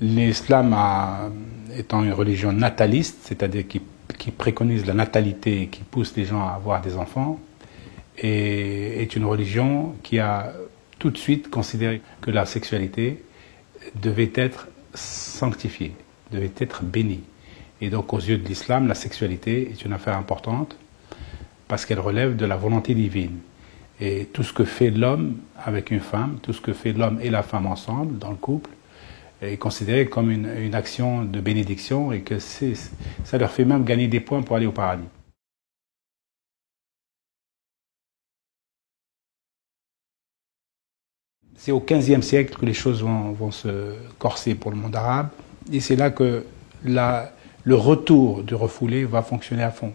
L'islam étant une religion nataliste, c'est-à-dire qui préconise la natalité et qui pousse les gens à avoir des enfants, est une religion qui a tout de suite considéré que la sexualité devait être sanctifiée, devait être bénie. Et donc aux yeux de l'islam, la sexualité est une affaire importante parce qu'elle relève de la volonté divine. Et tout ce que fait l'homme avec une femme, tout ce que fait l'homme et la femme ensemble dans le couple, est considéré comme une action de bénédiction et que ça leur fait même gagner des points pour aller au paradis. C'est au XVe siècle que les choses vont se corser pour le monde arabe et c'est là que le retour du refoulé va fonctionner à fond.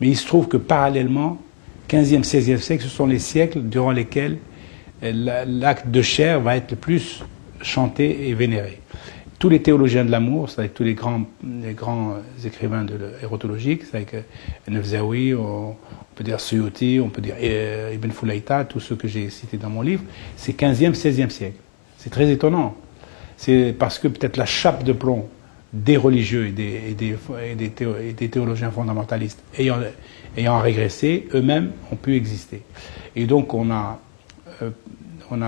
Mais il se trouve que parallèlement, XVe, XVIe siècle, ce sont les siècles durant lesquels l'acte de chair va être le plus chanté et vénéré. Tous les théologiens de l'amour, c'est-à-dire tous les grands écrivains érotologiques, c'est-à-dire Nefzaoui, on peut dire Suyuti, on peut dire Ibn Fulaita, tous ceux que j'ai cités dans mon livre, c'est 15e, 16e siècle. C'est très étonnant. C'est parce que peut-être la chape de plomb des religieux et des théologiens fondamentalistes ayant régressé, eux-mêmes ont pu exister. Et donc on a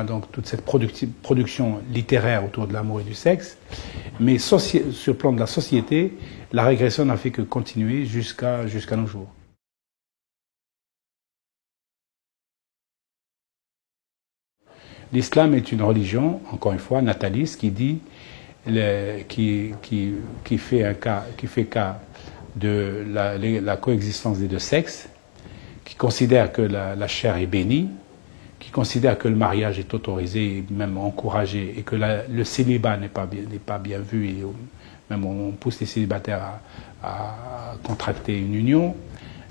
donc toute cette production littéraire autour de l'amour et du sexe, mais sur le plan de la société, la régression n'a fait que continuer jusqu'à nos jours. L'islam est une religion, encore une fois, nataliste, qui dit, qui fait cas de la coexistence des deux sexes, qui considère que la chair est bénie, qui considère que le mariage est autorisé, même encouragé, et que le célibat n'est pas bien vu, et même on pousse les célibataires à contracter une union.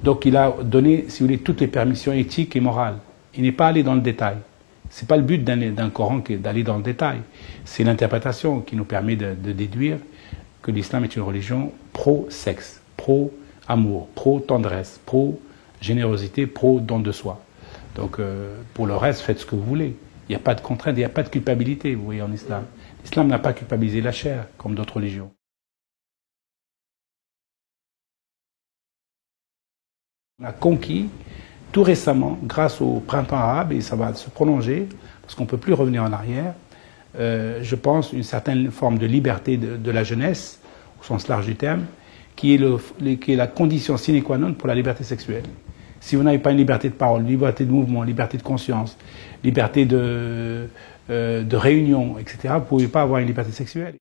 Donc il a donné, si vous voulez, toutes les permissions éthiques et morales. Il n'est pas allé dans le détail. Ce n'est pas le but d'un Coran d'aller dans le détail. C'est l'interprétation qui nous permet de déduire que l'islam est une religion pro-sexe, pro-amour, pro-tendresse, pro-générosité, pro-don de soi. Donc pour le reste, faites ce que vous voulez. Il n'y a pas de contrainte, il n'y a pas de culpabilité, vous voyez, en islam. L'islam n'a pas culpabilisé la chair, comme d'autres religions. On a conquis tout récemment, grâce au printemps arabe, et ça va se prolonger, parce qu'on ne peut plus revenir en arrière, je pense, une certaine forme de liberté de la jeunesse, au sens large du terme, qui est la condition sine qua non pour la liberté sexuelle. Si vous n'avez pas une liberté de parole, liberté de mouvement, liberté de conscience, liberté de réunion, etc., vous ne pouvez pas avoir une liberté sexuelle.